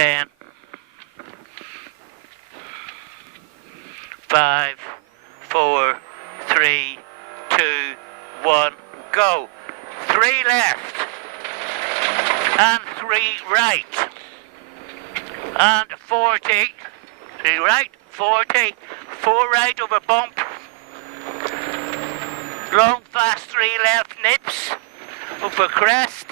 10, 5, 4, 3, 2, 1, go. 3 left and 3 right and 40, 3 right, 40, 4 right over bump, long fast 3 left nips over crest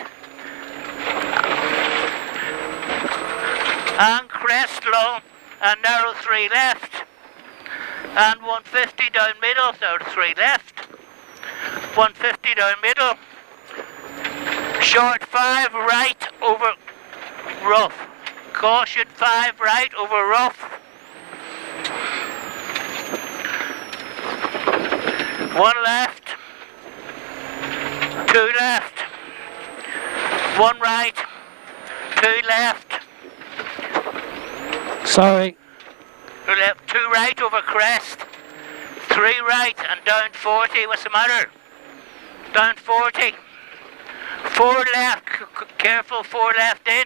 and crest long and narrow 3 left and 150 down middle, narrow 3 left, 150 down middle, short 5 right over rough, caution 5 right over rough, 1 left, 2 left, 1 right, 2 left, sorry, 2 left, 2 right over crest, 3 right and down 40, what's the matter? Down 40, 4 left, careful, 4 left in,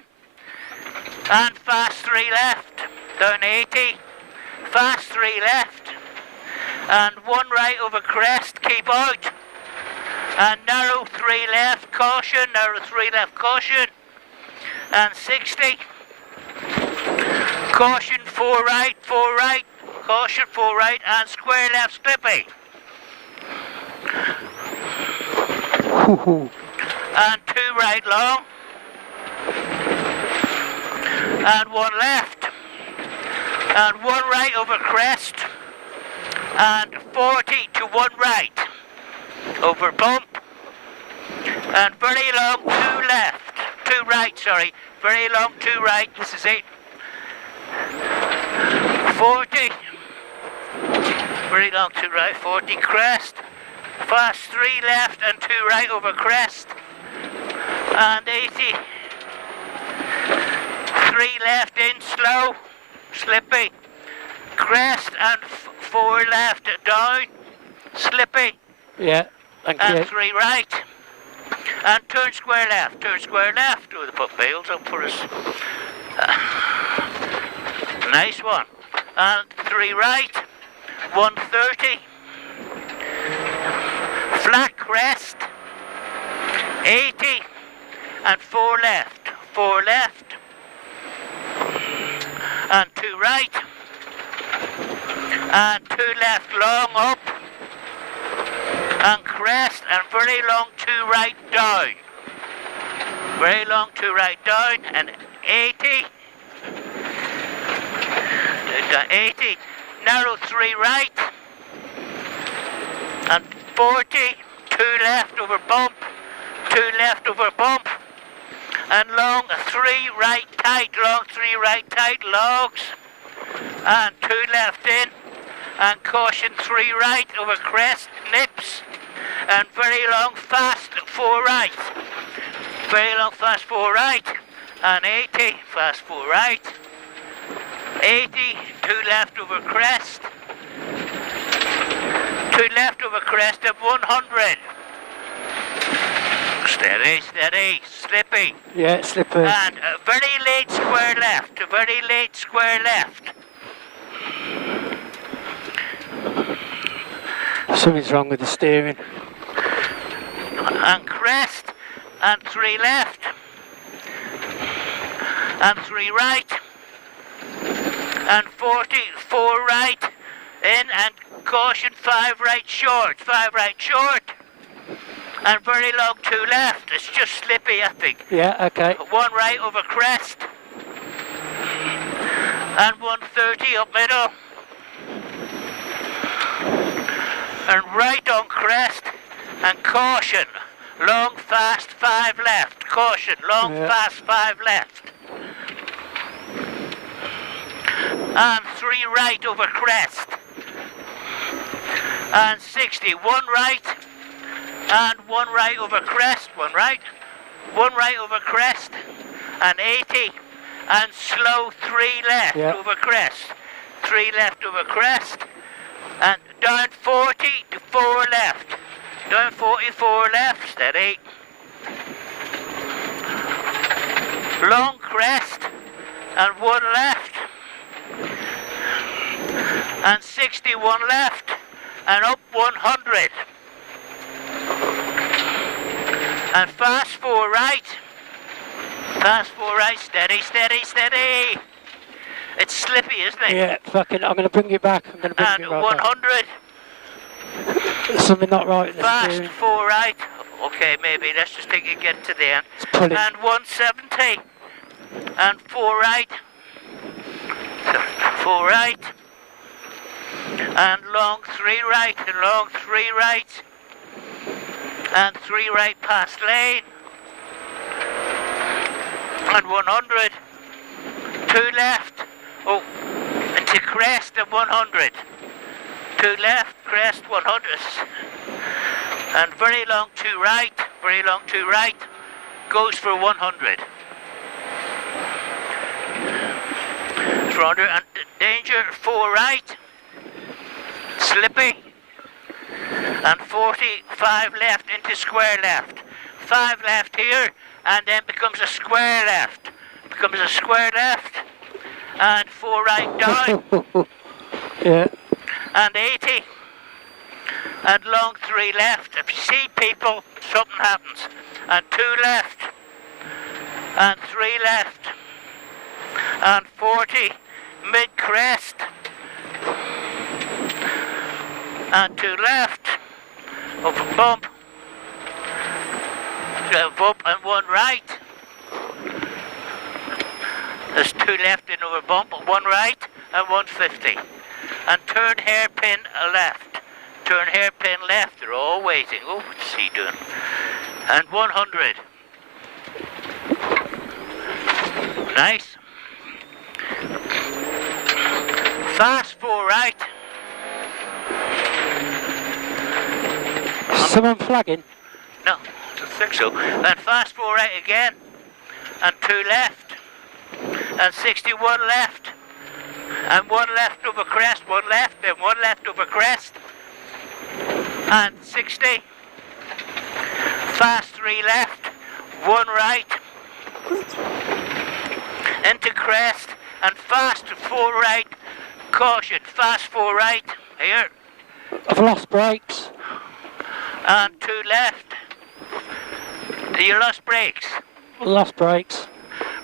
and fast 3 left, down 80, fast 3 left, and 1 right over crest, keep out, and narrow 3 left, caution, narrow 3 left, caution, and 60, caution 4 right, caution 4 right, and square left, slippy. And 2 right long, and 1 left, and 1 right over crest, and 40 to 1 right, over bump, and very long 2 left, 2 right, sorry, very long 2 right, this is it, 40, very long 2 right, 40 crest, fast 3 left and 2 right over crest, and 80, 3 left in slow, slippy, crest and 4 left down, slippy, yeah, thank and you. 3 right, and turn square left, oh, they put bales up for us, nice one, and 3 right, 130, flat crest, 80, and 4 left, and 2 right, and 2 left long up, and crest, and very long 2 right down, very long 2 right down, and 80, 80, narrow 3 right, and 40, 2 left over bump, 2 left over bump, and long 3 right tight, long 3 right tight, logs, and 2 left in, and caution 3 right over crest, nips, and very long fast 4 right, very long fast 4 right, and 80, fast 4 right, 80, 2 left over crest, 2 left over crest and 100. Steady, slippy. Yeah, slippy. And a very late square left, Something's wrong with the steering. And crest, and 3 left, and 3 right, and 40, 4 right, in, and caution 5 right short, and very long 2 left, it's just slippy I think. Yeah, okay. 1 right over crest, and 130 up middle, and right on crest, and caution, long fast 5 left, caution, long fast 5 left, and 3 right over crest, and 60, 1 right, and 1 right over crest, 1 right over crest, and 80, and slow 3 left over crest, 3 left over crest, and down 40 to 4 left, down 44 left, steady, long crest, and 1 left, and 61 left, and up 100, and fast 4 right, steady, steady, steady. It's slippy, isn't it? Yeah, fucking, I'm going to bring you back. I'm going to bring And you right 100. back. There's something not right in the Fast steering. 4 right. Okay, maybe. Let's just take it again to the end. It's pulling. And 170. And 4 right. 4 right. And long 3 right. And long 3 right. And 3 right past lane. And 100. 2 left. Oh, into crest and 100. 2 left, crest 100. And very long 2 right, very long 2 right, goes for 100. Fronter and danger 4 right, slippy, and 45 left into square left. 5 left here, and then becomes a square left. Becomes a square left, and 4 right down. Yeah. And 80, and long 3 left. If you see people, something happens. And 2 left, and 3 left, and 40, mid crest, and 2 left, over bump, bump and 1 right. There's 2 left in over bump, 1 right, and 150. And turn hairpin left. Turn hairpin left. They're all waiting. Oh, what's he doing? And 100. Nice. Fast 4 right. Someone flagging? No, I don't think so. And fast 4 right again. And 2 left. And 61 left. And 1 left over crest, 1 left, and 1 left over crest. And 60. Fast 3 left, 1 right. Into crest, and fast 4 right. Caution, fast 4 right. Here. I've lost brakes. And 2 left. You lost brakes. Lost brakes.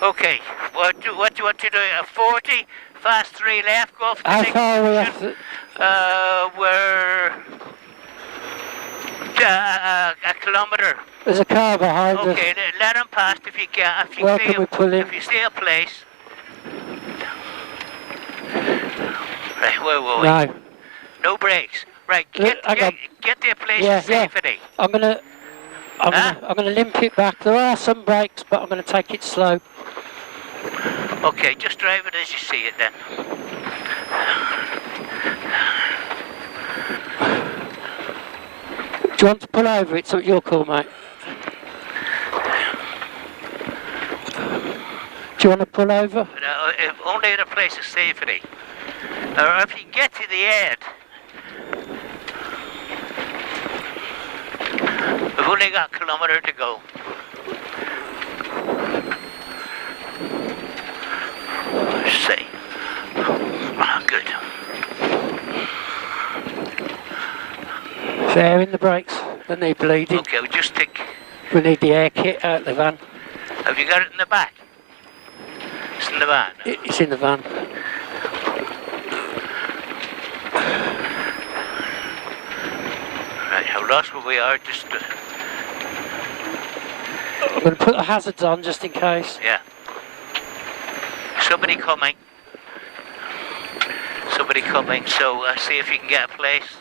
Okay, what do you want to do? A 40, fast 3 left, go for the How next far are we position. off? We're a kilometre. There's a car behind us. Okay, let him pass if you can. If you Where stay, can we pull in? If you stay a place. Right, where were we? No. No brakes. Right, get to a place Yeah, of safety. I'm gonna limp it back. There are some brakes, but I'm gonna take it slow. Okay, just drive it as you see it then. Do you want to pull over? It's your call, mate. Do you want to pull over? If only at a place of safety. Or if you get to the end, we've only got a kilometre to go. Let's see. Ah, good. Fair in the brakes. They need bleeding. Okay, we just take. We need the air kit out of the van. Have you got it in the back? It's in the van. It's in the van. Right, how lost we are, just. I'm going to put the hazards on just in case. Yeah. Somebody coming. Somebody coming, so see if you can get a place.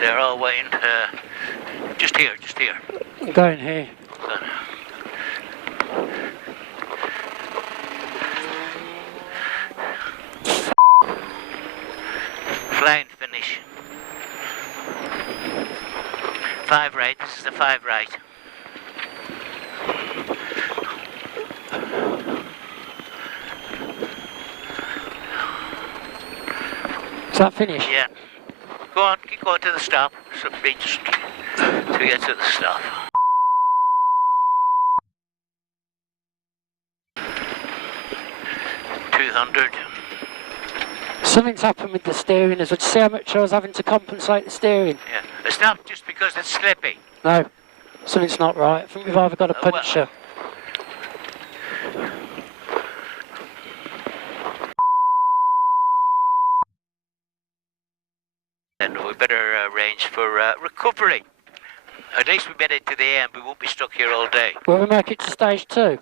They're all waiting. Just here, just here. I'm going here. Flying finish. 5 right, this is the 5 right. Is that finished? Yeah. Go on, keep going to the stop. So we just to get to the stop. 200. Something's happened with the steering as well. See how much I was having to compensate the steering? Yeah. It's not just because it's slippy. No, something's not right. I think we've either got a puncture. Then we better arrange for recovery. At least we made it to the end. We won't be stuck here all day. Will we make it to stage 2?